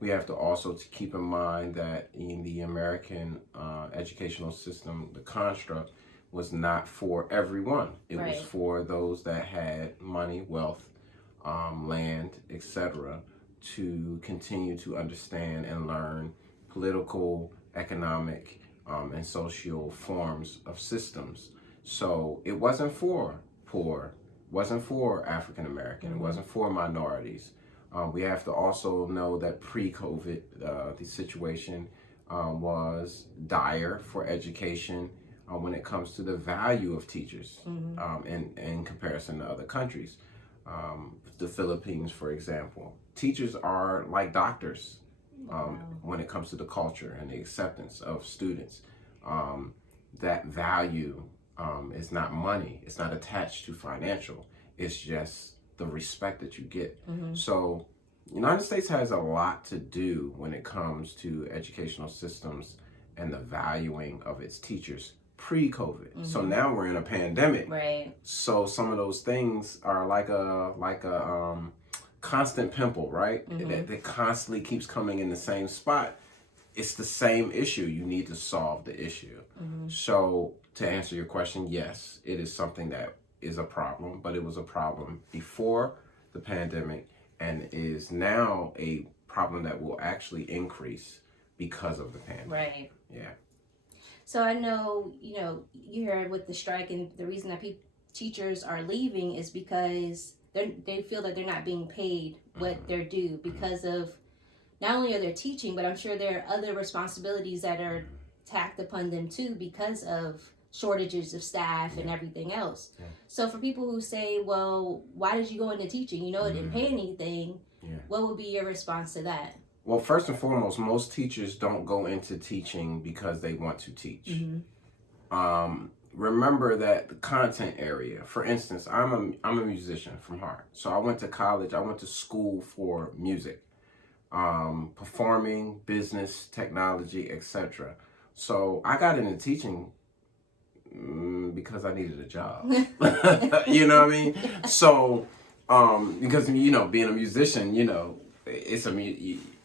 we have to also to keep in mind that in the American educational system, the construct was not for everyone. It was Right. for those that had money, wealth, land, etc., to continue to understand and learn political, economic, and social forms of systems. So it wasn't for poor, wasn't for African American, it wasn't for minorities. We have to also know that pre-COVID, the situation was dire for education when it comes to the value of teachers in comparison to other countries. The Philippines, for example, teachers are like doctors Wow. when it comes to the culture and the acceptance of students. That value is not money, it's not attached to financial, it's just the respect that you get. So, the United States has a lot to do when it comes to educational systems and the valuing of its teachers pre-COVID. So now we're in a pandemic. Right. So some of those things are like a constant pimple, right? That constantly keeps coming in the same spot. It's the same issue. You need to solve the issue. So to answer your question, yes, it is something that is a problem, but it was a problem before the pandemic and is now a problem that will actually increase because of the pandemic. Right. Yeah. So I know, you heard with the strike, and the reason that teachers are leaving is because they feel that they're not being paid what they're due because of not only are they teaching, but I'm sure there are other responsibilities that are tacked upon them too because of shortages of staff and everything else. Yeah. So for people who say, well, why did you go into teaching? It didn't pay anything. Yeah. What would be your response to that? Well, first and foremost, most teachers don't go into teaching because they want to teach. Remember that the content area, for instance, I'm a musician from heart. So I went to college, I went to school for music, performing, business, technology, etc. So I got into teaching because I needed a job. You know what I mean? So, because, being a musician, it's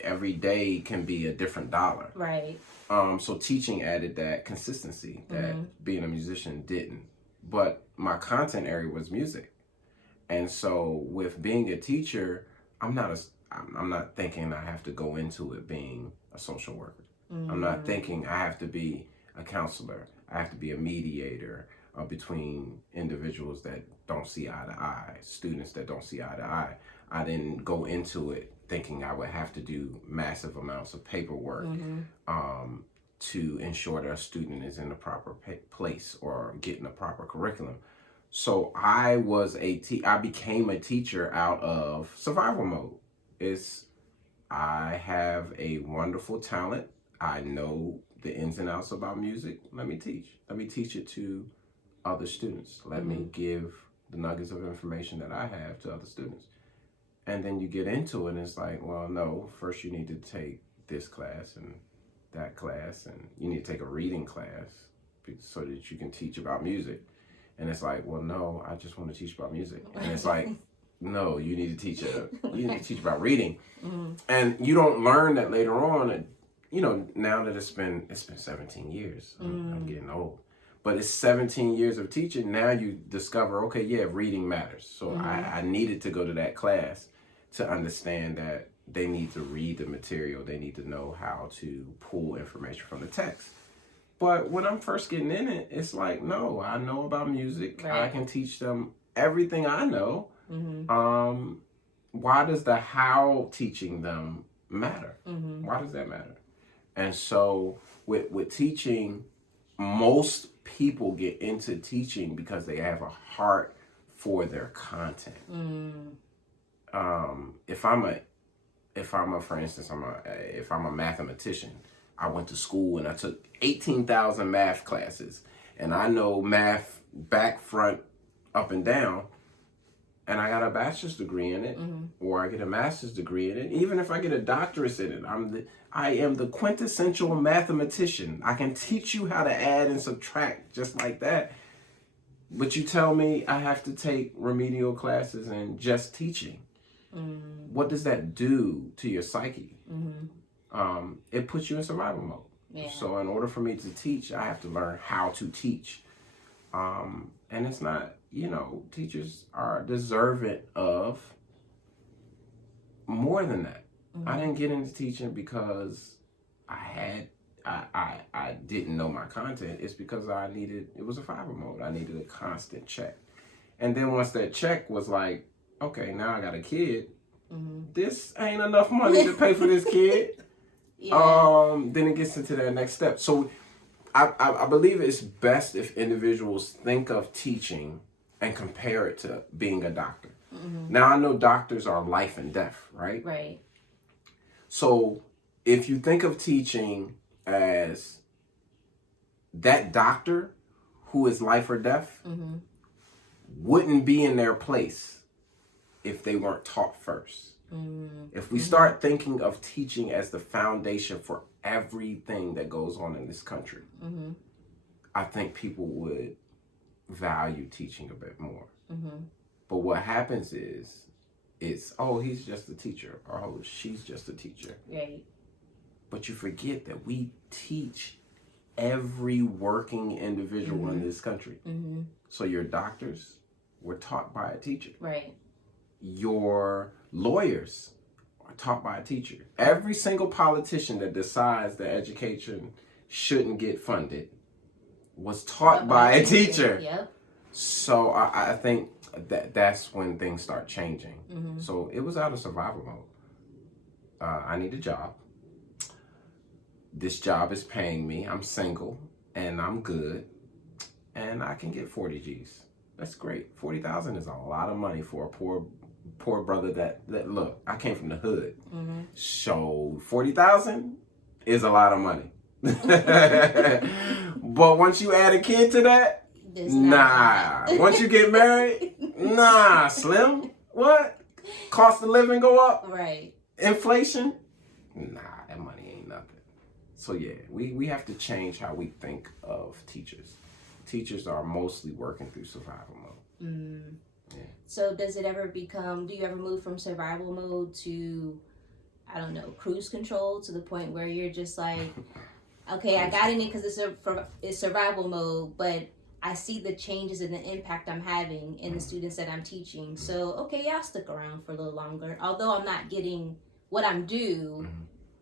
every day can be a different dollar. Right. So teaching added that consistency that being a musician didn't. But my content area was music. And so with being a teacher, I'm not thinking I have to go into it being a social worker. I'm not thinking I have to be a counselor. I have to be a mediator between individuals that don't see eye to eye, students that don't see eye to eye. I didn't go into it thinking I would have to do massive amounts of paperwork to ensure that a student is in the proper place or getting the proper curriculum. So I became a teacher out of survival mode. I have a wonderful talent. I know the ins and outs about music. Let me teach. Let me teach it to other students. Let me give the nuggets of information that I have to other students. And then you get into it and it's like, well, no, first you need to take this class and that class, and you need to take a reading class so that you can teach about music. And it's like, well, no, I just want to teach about music. And it's like, no, you need to teach about reading. And you don't learn that later on. Now that it's been 17 years, I'm getting old. But it's 17 years of teaching. Now you discover, okay, yeah, reading matters. So I needed to go to that class to understand that they need to read the material. They need to know how to pull information from the text. But when I'm first getting in it, it's like, no, I know about music. Right. I can teach them everything I know. Why does the how teaching them matter? Why does that matter? And so with teaching, most people get into teaching because they have a heart for their content. If I'm a mathematician, I went to school and I took 18,000 math classes, and I know math back, front, up, and down, and I got a bachelor's degree in it, or I get a master's degree in it. Even if I get a doctorate in it, I am the quintessential mathematician. I can teach you how to add and subtract just like that. But you tell me I have to take remedial classes and just teaching. What does that do to your psyche? Mm-hmm. It puts you in survival mode. Yeah. So in order for me to teach, I have to learn how to teach. And it's not, teachers are deserving of more than that. Mm-hmm. I didn't get into teaching because I didn't know my content. It's because it was a survival mode. I needed a constant check. And then once that check was like, okay, now I got a kid. This ain't enough money to pay for this kid. Yeah. Then it gets into that next step. So I believe it's best if individuals think of teaching and compare it to being a doctor. Now I know doctors are life and death, right? Right. So if you think of teaching as that doctor who is life or death, wouldn't be in their place if they weren't taught first. If we start thinking of teaching as the foundation for everything that goes on in this country, I think people would value teaching a bit more. But what happens is, it's, oh, he's just a teacher, or oh, she's just a teacher. Right. But you forget that we teach every working individual in this country. So your doctors were taught by a teacher. Right. Your lawyers are taught by a teacher. Every single politician that decides that education shouldn't get funded was taught by a teacher. Yep. So I think that's when things start changing. So it was out of survival mode. I need a job. This job is paying me. I'm single and I'm good. And I can get 40 G's. That's great. 40,000 is a lot of money for a poor brother that look, I came from the hood. So 40,000 is a lot of money. But once you add a kid to that, nah. Once you get married, nah, Slim. What? Cost of living go up? Right. Inflation? Nah, that money ain't nothing. So yeah, we have to change how we think of teachers. Teachers are mostly working through survival mode. Yeah. So do you ever move from survival mode to, I don't know, cruise control, to the point where you're just like, okay, I got in it because it's survival mode, but I see the changes and the impact I'm having in the students that I'm teaching. So, okay, yeah, I'll stick around for a little longer. Although I'm not getting what I'm due,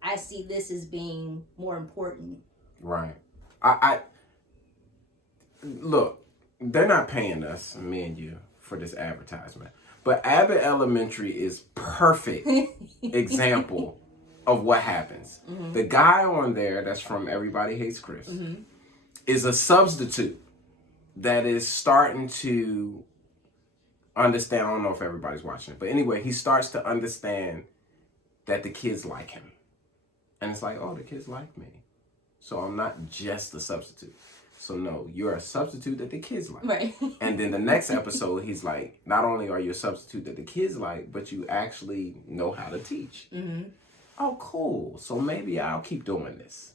I see this as being more important. Right. I look, they're not paying us, me and you, for this advertisement. But Abbott Elementary is perfect example of what happens. The guy on there that's from Everybody Hates Chris is a substitute that is starting to understand. I don't know if everybody's watching it, but anyway, he starts to understand that the kids like him. And it's like, oh, the kids like me. So I'm not just a substitute. So no, you're a substitute that the kids like. Right. And then the next episode, he's like, not only are you a substitute that the kids like, but you actually know how to teach. Oh, cool. So maybe I'll keep doing this.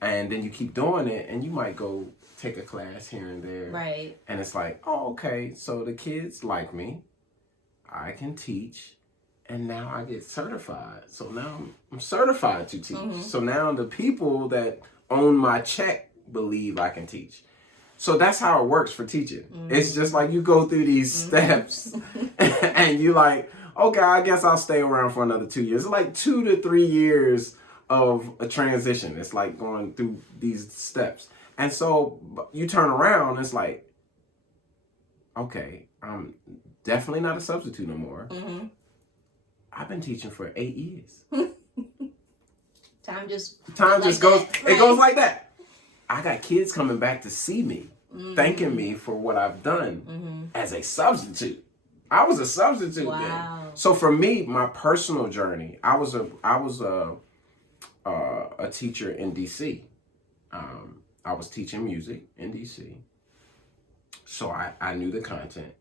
And then you keep doing it, and you might go take a class here and there. Right. And it's like, oh, okay, so the kids like me. I can teach. And now I get certified. So now I'm certified to teach. So now the people that own my check believe I can teach. So that's how it works for teaching. It's just like you go through these steps and you like, okay, I guess I'll stay around for another 2 years. It's like 2 to 3 years of a transition. It's like going through these steps. And so you turn around, it's like, okay, I'm definitely not a substitute no more. I've been teaching for 8 years. Time just goes, it goes like that. I got kids coming back to see me, thanking me for what I've done as a substitute. I was a substitute then. So for me, my personal journey, I was a teacher in DC. I was teaching music in DC. So I knew the content,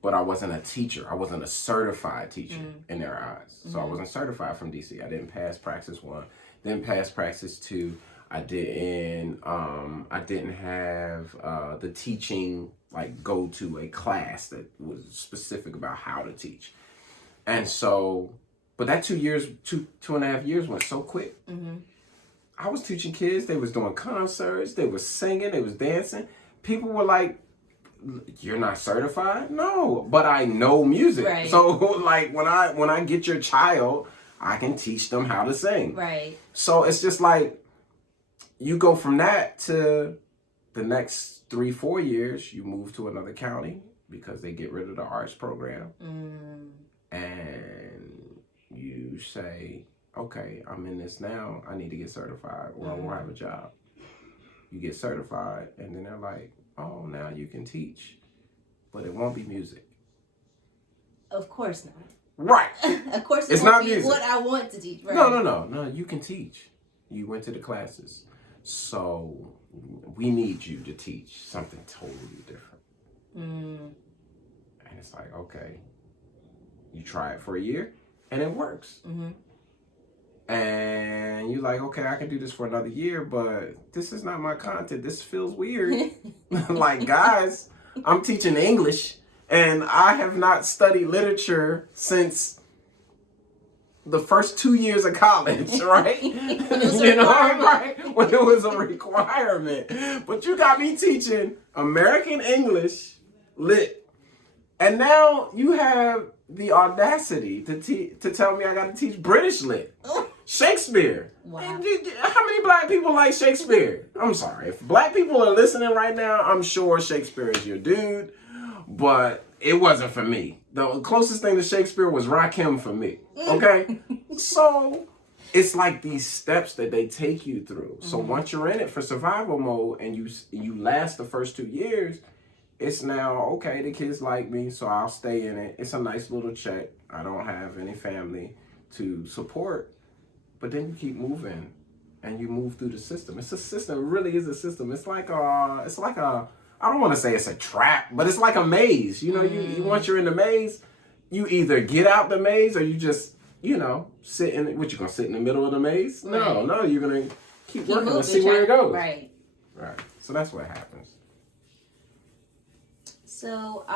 but I wasn't a teacher. I wasn't a certified teacher in their eyes. So I wasn't certified from DC. I didn't pass praxis 1, didn't pass praxis 2. I didn't have the teaching, like go to a class that was specific about how to teach. And so, but that 2 years, 2.5 years went so quick. I was teaching kids. They was doing concerts. They was singing. They was dancing. People were like, "You're not certified?" No, but I know music. Right. So like when I get your child, I can teach them how to sing. Right. So it's just like you go from that to the next 3-4 years, you move to another county because they get rid of the arts program. And you say, okay, I'm in this now. I need to get certified or I won't have a job. You get certified and then they're like, oh, now you can teach, but it won't be music. Of course not. Right. Of course it's not music. What I want to teach. Right. No, you can teach. You went to the classes. So we need you to teach something totally different. And it's like, okay, you try it for a year and it works. And you're like, okay, I can do this for another year, but this is not my content. This feels weird. Like, guys, I'm teaching English and I have not studied literature since the first 2 years of college, right? Right? When it was a requirement. But you got me teaching American English lit. And now you have the audacity to tell me I got to teach British lit. Shakespeare. Wow. How many black people like Shakespeare? I'm sorry. If black people are listening right now, I'm sure Shakespeare is your dude. But it wasn't for me. The closest thing to Shakespeare was Rakim for me. Okay? So it's like these steps that they take you through. So once you're in it for survival mode and you last the first 2 years, it's now, okay, the kids like me, so I'll stay in it. It's a nice little check. I don't have any family to support. But then you keep moving and you move through the system. It's a system. It really is a system. It's like a, I don't want to say it's a trap, but it's like a maze. You know, you once you're in the maze, you either get out the maze or you just, sit in it. What, you going to sit in the middle of the maze? Right. No, you're going to keep working moving, and see where it goes. Right. So that's what happens. So,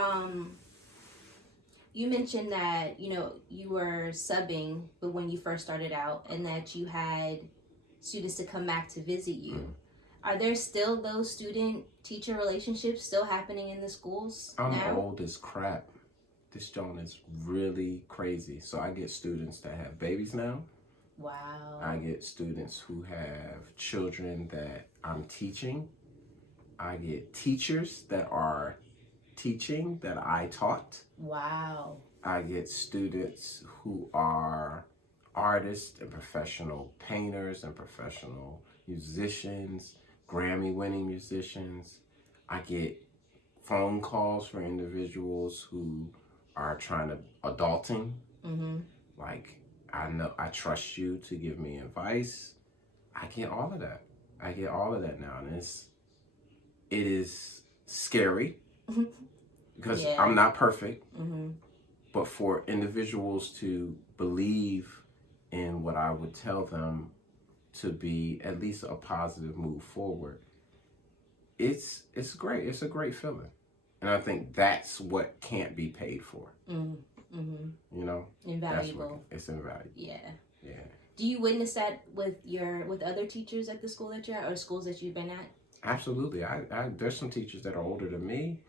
you mentioned that, you were subbing, but when you first started out, and that you had students to come back to visit you. Are there still those student-teacher relationships still happening in the schools now? I'm old as crap. This joint is really crazy. So I get students that have babies now. Wow. I get students who have children that I'm teaching. I get teachers that are teaching that I taught. Wow. I get students who are artists and professional painters and professional musicians, Grammy-winning musicians. I get phone calls for individuals who are trying to adulting. Like, I trust you to give me advice. I get all of that. Now, and it is scary. Because I'm not perfect, but for individuals to believe in what I would tell them to be at least a positive move forward, it's great. It's a great feeling. And I think that's what can't be paid for. Invaluable. It's invaluable. Yeah. Yeah. Do you witness that with other teachers at the school that you're at or schools that you've been at? Absolutely. I there's some teachers that are older than me.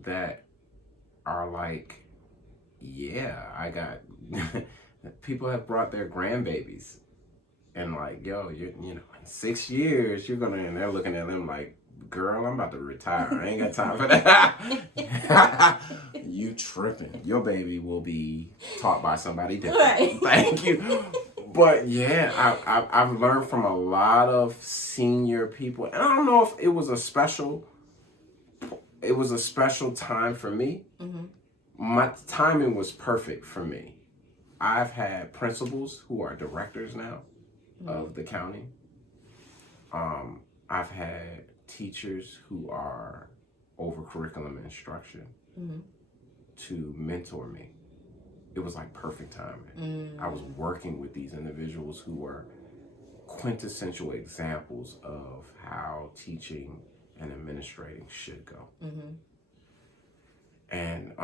That are like, I got people have brought their grandbabies and like, yo, in 6 years you're gonna, and they're looking at them like, girl, I'm about to retire. I ain't got time for that. You tripping. Your baby will be taught by somebody different. Right. Thank you. But I've learned from a lot of senior people, and I don't know if it was a special time for me. My timing was perfect for me. I've had principals who are directors now of the county. I've had teachers who are over curriculum instruction to mentor me. It was like perfect timing. I was working with these individuals who were quintessential examples of how teaching and administrating should go. And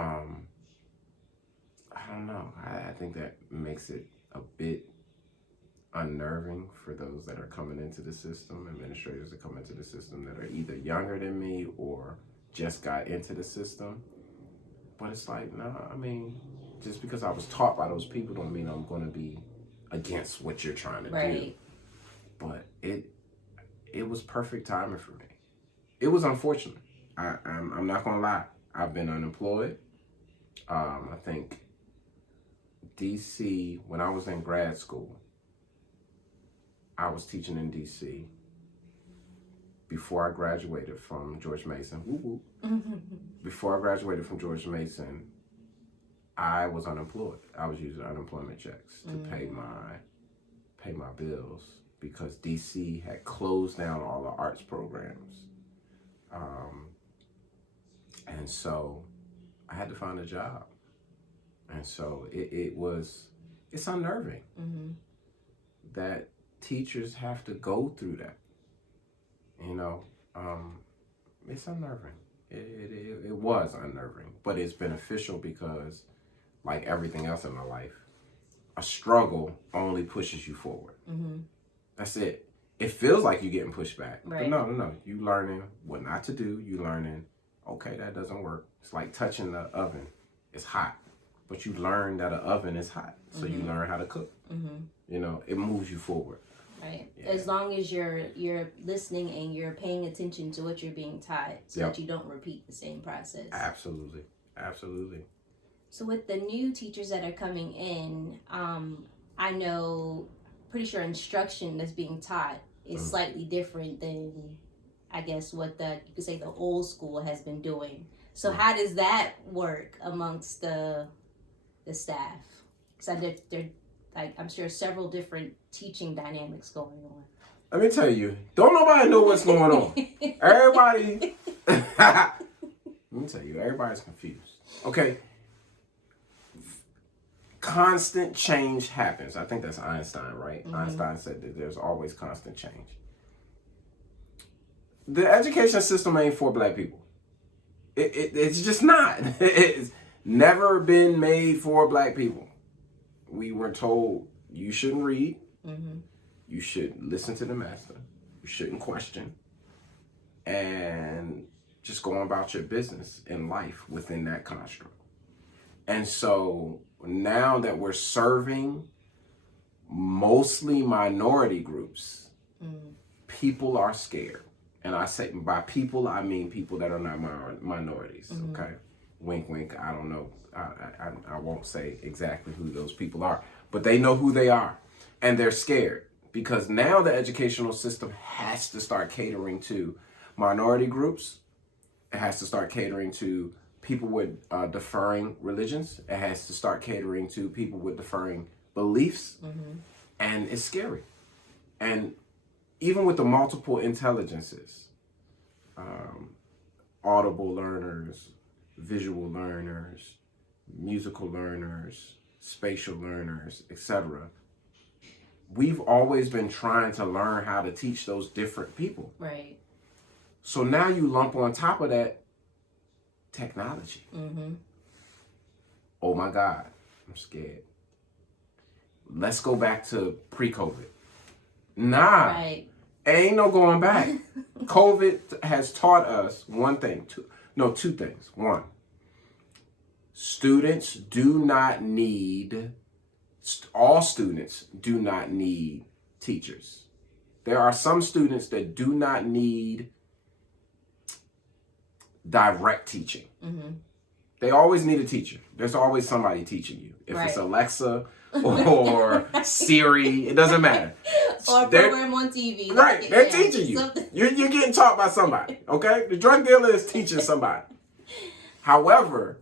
I don't know. I think that makes it a bit unnerving for those that are coming into the system, administrators that come into the system that are either younger than me or just got into the system. But it's like, nah, I mean, just because I was taught by those people don't mean I'm going to be against what you're trying to do. But it was perfect timing for me. It was unfortunate. I'm not going to lie. I've been unemployed. I think DC, when I was in grad school, I was teaching in DC before I graduated from George Mason. Woo woo. Before I graduated from George Mason, I was unemployed. I was using unemployment checks to pay my bills because DC had closed down all the arts programs. And so I had to find a job. And so it's unnerving that teachers have to go through that. You know, it's unnerving. It was unnerving, but it's beneficial because, like everything else in my life, a struggle only pushes you forward. That's it. It feels like you're getting pushed back, but no. You learning what not to do. You learning, okay, that doesn't work. It's like touching the oven. It's hot, but you learn that an oven is hot, so you learn how to cook. You know, it moves you forward. Right. Yeah. As long as you're listening and you're paying attention to what you're being taught, so that you don't repeat the same process. Absolutely. So with the new teachers that are coming in, I know, pretty sure instruction that's being taught is slightly different than, I guess, what you could say the old school has been doing. So how does that work amongst the staff? Because I'm sure several different teaching dynamics going on. Let me tell you, don't nobody know what's going on. Everybody, let me tell you, everybody's confused. Okay. Constant change happens. I think that's Einstein, right? Einstein said that there's always constant change. The education system ain't for black people. It's just not. It's never been made for black people. We were told you shouldn't read. You should listen to the master. You shouldn't question. And just go about your business in life within that construct. And so now that we're serving mostly minority groups, people are scared. And I say by people, I mean people that are not minorities, okay? Wink, wink, I don't know. I won't say exactly who those people are, but they know who they are. And they're scared because now the educational system has to start catering to minority groups. It has to start catering to people with differing religions. It has to start catering to people with differing beliefs. And it's scary. And even with the multiple intelligences, audible learners, visual learners, musical learners, spatial learners, etc. We've always been trying to learn how to teach those different people. Right. So now you lump on top of that technology. Oh my God, I'm scared. Let's go back to pre-COVID. Nah, right. Ain't no going back. COVID has taught us two things. One, all students do not need teachers. There are some students that do not need direct teaching. They always need a teacher. There's always somebody teaching you. If it's Alexa or Siri, it doesn't matter. Or a program on TV. Right, they're teaching you. You're getting taught by somebody, okay? The drug dealer is teaching somebody. However,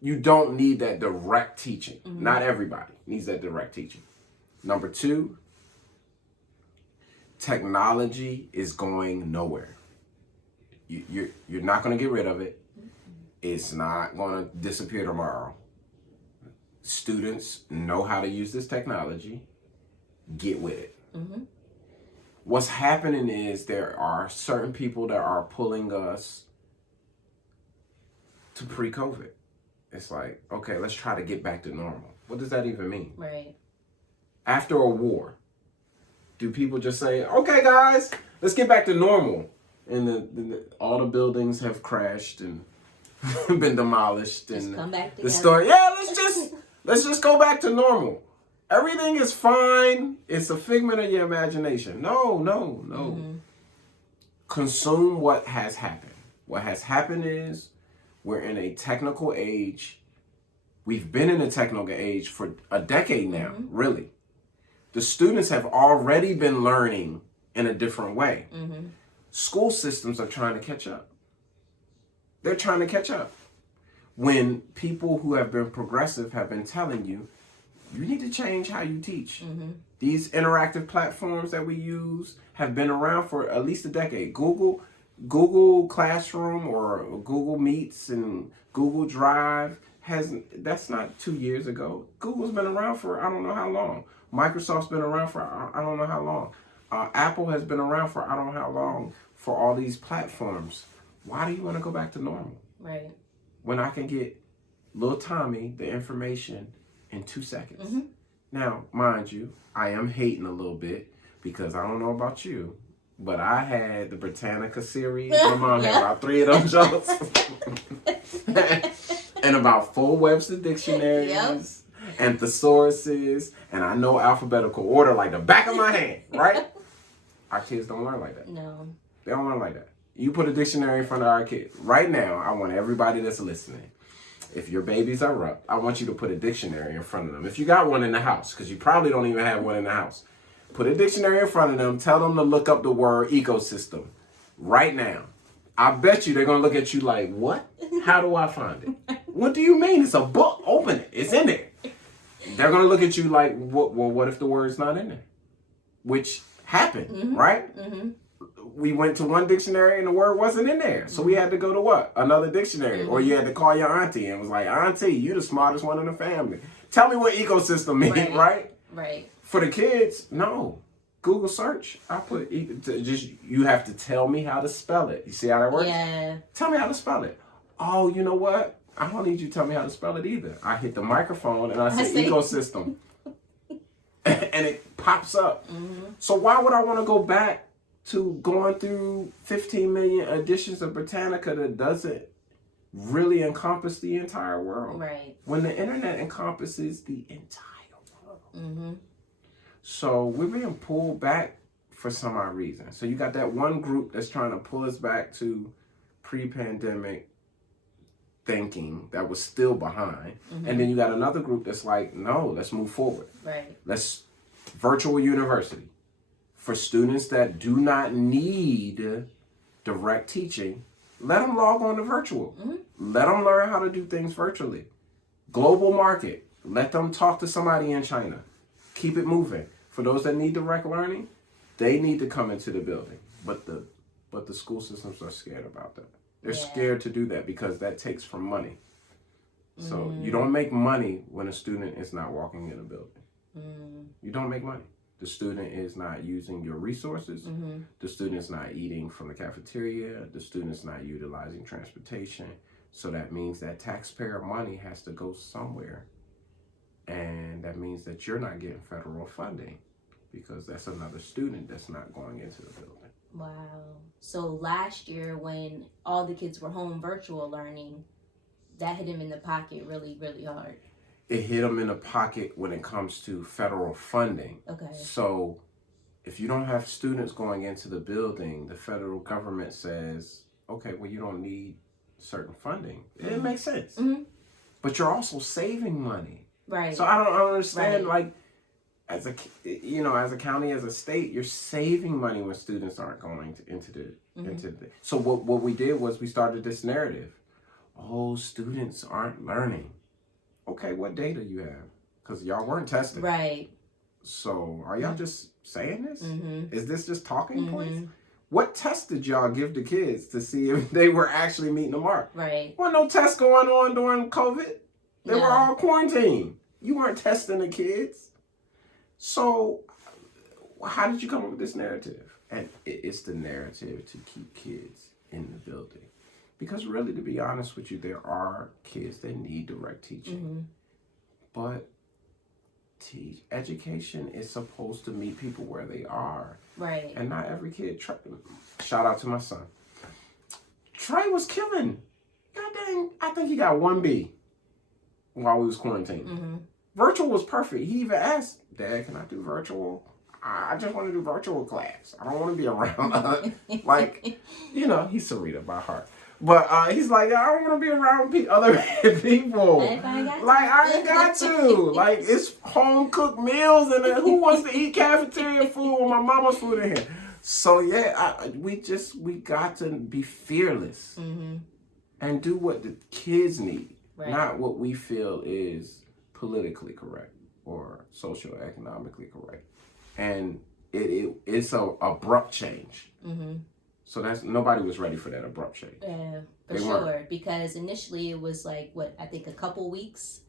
you don't need that direct teaching. Not everybody needs that direct teaching. Number two, technology is going nowhere. You're not going to get rid of it. It's not going to disappear tomorrow. Students know how to use this technology. Get with it. What's happening is there are certain people that are pulling us to pre-COVID. it's like, okay, let's try to get back to normal. What does that even mean? Right. After a war, do people just say, okay, guys, let's get back to normal? And all the buildings have crashed and been demolished. Just and come back together. the story, let's just go back to normal. Everything is fine. It's a figment of your imagination. No. Mm-hmm. Consume what has happened. What has happened is we're in a technical age. We've been in a technical age for a decade now, really. The students have already been learning in a different way. Mm-hmm. School systems are trying to catch up. They're trying to catch up. When people who have been progressive have been telling you, you need to change how you teach. Mm-hmm. These interactive platforms that we use have been around for at least a decade. Google Classroom or Google Meets and Google Drive that's not 2 years ago. Google's been around for I don't know how long. Microsoft's been around for I don't know how long. Apple has been around for I don't know how long for all these platforms. Why do you want to go back to normal? Right. When I can get little Tommy the information in 2 seconds. Mm-hmm. Now, mind you, I am hating a little bit because I don't know about you, but I had the Britannica series. My mom had about 3 of them jokes. And about 4 Webster dictionaries and thesauruses, and I know alphabetical order like the back of my hand, right? Our kids don't learn like that. No. They don't learn like that. You put a dictionary in front of our kids. Right now, I want everybody that's listening, if your babies are up, I want you to put a dictionary in front of them. If you got one in the house, because you probably don't even have one in the house, put a dictionary in front of them. Tell them to look up the word ecosystem right now. I bet you they're going to look at you like, what? How do I find it? What do you mean? It's a book. Open it. It's in there. They're going to look at you like, what if the word's not in there? Which happened, right? Mm-hmm. We went to one dictionary and the word wasn't in there. So we had to go to what? Another dictionary. Or you had to call your auntie and was like, Auntie, you the smartest one in the family. Tell me what ecosystem means, right? Right. For the kids, no. Google search. I put you have to tell me how to spell it. You see how that works? Yeah. Tell me how to spell it. Oh, you know what? I don't need you to tell me how to spell it either. I hit the microphone and I say ecosystem. And it pops up. Mm-hmm. So why would I want to go back to going through 15 million editions of Britannica that doesn't really encompass the entire world? Right. When the internet encompasses the entire world. Mm-hmm. So we're being pulled back for some odd reason. So you got that one group that's trying to pull us back to pre-pandemic thinking that was still behind. Mm-hmm. And then you got another group that's like, no, let's move forward. Right. Let's virtual university. For students that do not need direct teaching, let them log on to virtual. Mm-hmm. Let them learn how to do things virtually. Global market. Let them talk to somebody in China. Keep it moving. For those that need direct learning, they need to come into the building. But the school systems are scared about that. They're scared to do that because that takes from money. So you don't make money when a student is not walking in a building. You don't make money. The student is not using your resources. Mm-hmm. The student is not eating from the cafeteria. The student is not utilizing transportation. So that means that taxpayer money has to go somewhere. And that means that you're not getting federal funding because that's another student that's not going into the building. Wow. So last year when all the kids were home virtual learning, that hit him in the pocket really, really hard. It hit them in the pocket when it comes to federal funding. Okay. So if you don't have students going into the building, the federal government says, okay, well, you don't need certain funding. Mm-hmm. It makes sense. Mm-hmm. But you're also saving money. Right. So I don't understand, like, as a county, as a state, you're saving money when students aren't going into the. So what we did was we started this narrative. Oh, students aren't learning. Okay, what data you have? Because y'all weren't testing. Right. So are y'all just saying this? Mm-hmm. Is this just talking points? What tests did y'all give the kids to see if they were actually meeting the mark? Right. Well, no tests going on during COVID. They were all quarantined. You weren't testing the kids. So how did you come up with this narrative? And it's the narrative to keep kids in the building. Because really, to be honest with you, there are kids that need direct teaching. But education is supposed to meet people where they are. Right. And not every kid. Shout out to my son. Trey was killing. God dang, I think he got 1 B while we was quarantined. Virtual was perfect. He even asked, Dad, can I do virtual? I just want to do virtual class. I don't want to be around. Like, you know, he's Sarita by heart. But he's like, I don't want to be around other people. I ain't got to. Like, it's home cooked meals, and then who wants to eat cafeteria food when my mama's food in here? So yeah, we got to be fearless and do what the kids need, not what we feel is politically correct or socioeconomically correct. And it's a abrupt change. So nobody was ready for that abrupt change. Yeah, for sure. Because initially it was like, I think a couple weeks.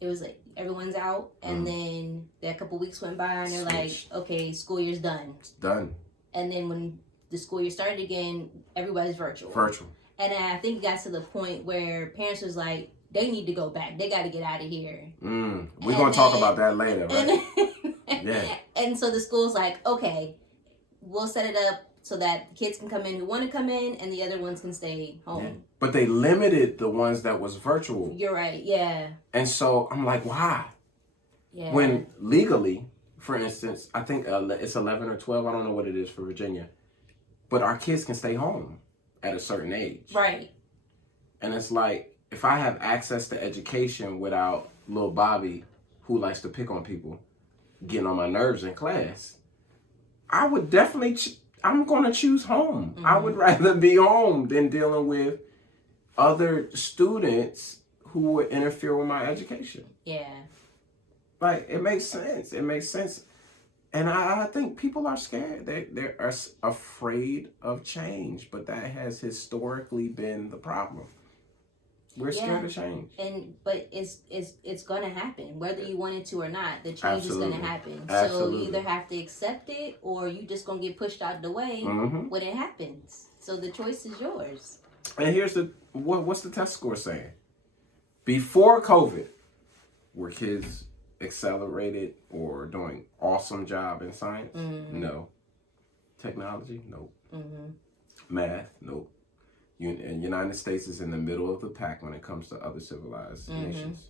It was like everyone's out, and then that couple weeks went by, and they're like, okay, school year's done. It's done. And then when the school year started again, everybody's virtual. And I think it got to the point where parents was like, they need to go back. They got to get out of here. We're going to talk about that later, right? And so the school's like, okay, we'll set it up so that kids can come in who want to come in, and the other ones can stay home. Yeah. But they limited the ones that was virtual. You're right, yeah. And so I'm like, why? Yeah. When legally, for instance, I think it's 11 or 12, I don't know what it is for Virginia, but our kids can stay home at a certain age. Right. And it's like, if I have access to education without little Bobby, who likes to pick on people, getting on my nerves in class, I would definitely... I'm going to choose home. I would rather be home than dealing with other students who would interfere with my education. Yeah. Like, it makes sense. It makes sense. And I think people are scared. They're afraid of change. But that has historically been the problem. We're scared of change. But it's going to happen. Whether you want it to or not, the change is going to happen. Absolutely. So you either have to accept it, or you just going to get pushed out the way when it happens. So the choice is yours. And here's what's the test score saying? Before COVID, were kids accelerated or doing awesome job in science? No. Technology? Nope. Math? Nope. United States is in the middle of the pack when it comes to other civilized nations.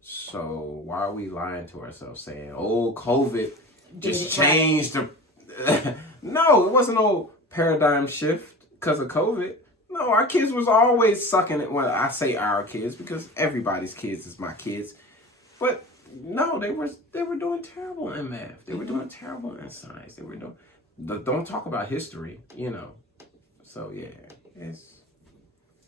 So why are we lying to ourselves saying, oh, COVID just changed the... No, it wasn't no paradigm shift because of COVID. No, our kids was always sucking it. Well, I say our kids because everybody's kids is my kids. But no, they were doing terrible in math. They were doing terrible in science. They were doing... Don't talk about history, you know. So yeah,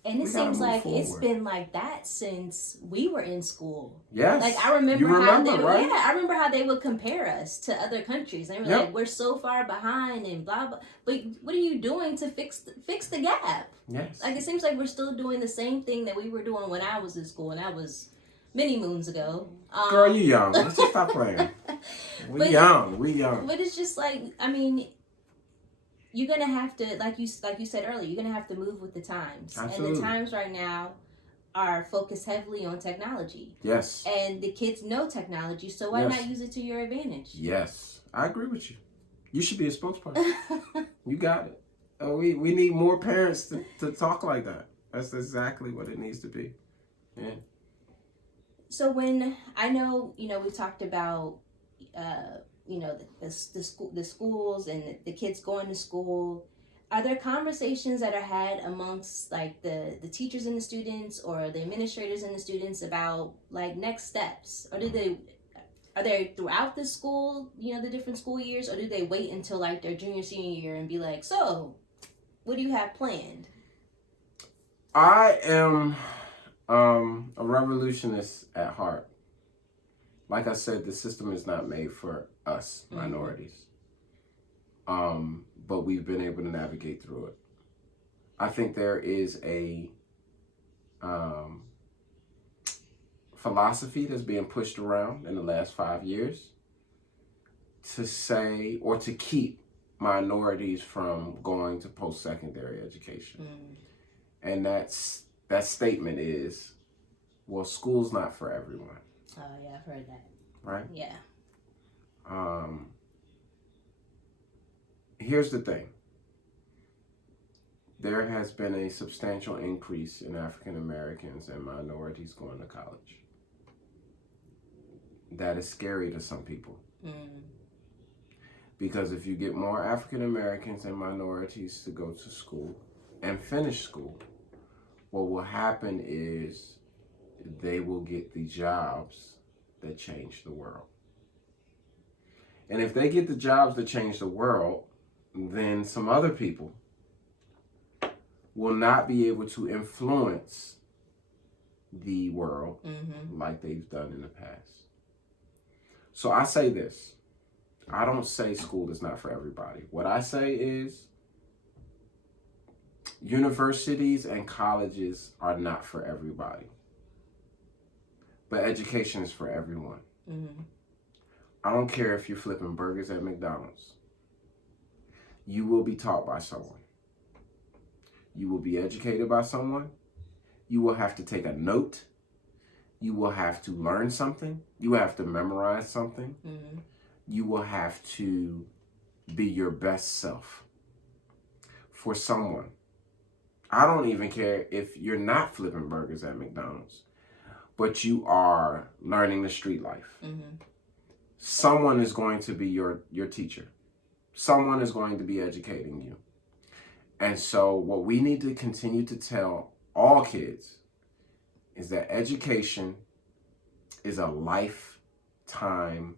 and it seems like it's been like that since we were in school. Yes. Like I remember right? I remember how they would compare us to other countries. They were like, we're so far behind and blah blah. But what are you doing to fix the gap? Yes. Like it seems like we're still doing the same thing that we were doing when I was in school, and that was many moons ago. Girl, you young. Let's just stop playing. We young. But it's just like, I mean, you're gonna have to, like you said earlier, you're gonna have to move with the times. Absolutely. And the times right now are focused heavily on technology. Yes. And the kids know technology, so why not use it to your advantage? Yes, I agree with you. You should be a spokesperson. You got it. We need more parents to talk like that. That's exactly what it needs to be. Yeah. So when I know, we talked about the schools and the kids going to school, are there conversations that are had amongst like the teachers and the students or the administrators and the students about like next steps? Or are they throughout the school, the different school years, or do they wait until like their junior, senior year and be like, so what do you have planned? I am a revolutionist at heart. Like I said, the system is not made for us, minorities. But we've been able to navigate through it. I think there is a philosophy that's being pushed around in the last 5 years to say, or to keep minorities from going to post-secondary education. And that statement is, well, school's not for everyone. Oh yeah, I've heard that. Right? Yeah. Here's the thing. There has been a substantial increase in African Americans and minorities going to college. That is scary to some people. Because if you get more African Americans and minorities to go to school and finish school, what will happen is they will get the jobs that change the world. And if they get the jobs that change the world, then some other people will not be able to influence the world like they've done in the past. So I say this. I don't say school is not for everybody. What I say is universities and colleges are not for everybody. But education is for everyone. I don't care if you're flipping burgers at McDonald's. You will be taught by someone. You will be educated by someone. You will have to take a note. You will have to learn something. You will have to memorize something. You will have to be your best self for someone. I don't even care if you're not flipping burgers at McDonald's, but you are learning the street life. Someone is going to be your teacher. Someone is going to be educating you. And so what we need to continue to tell all kids is that education is a lifetime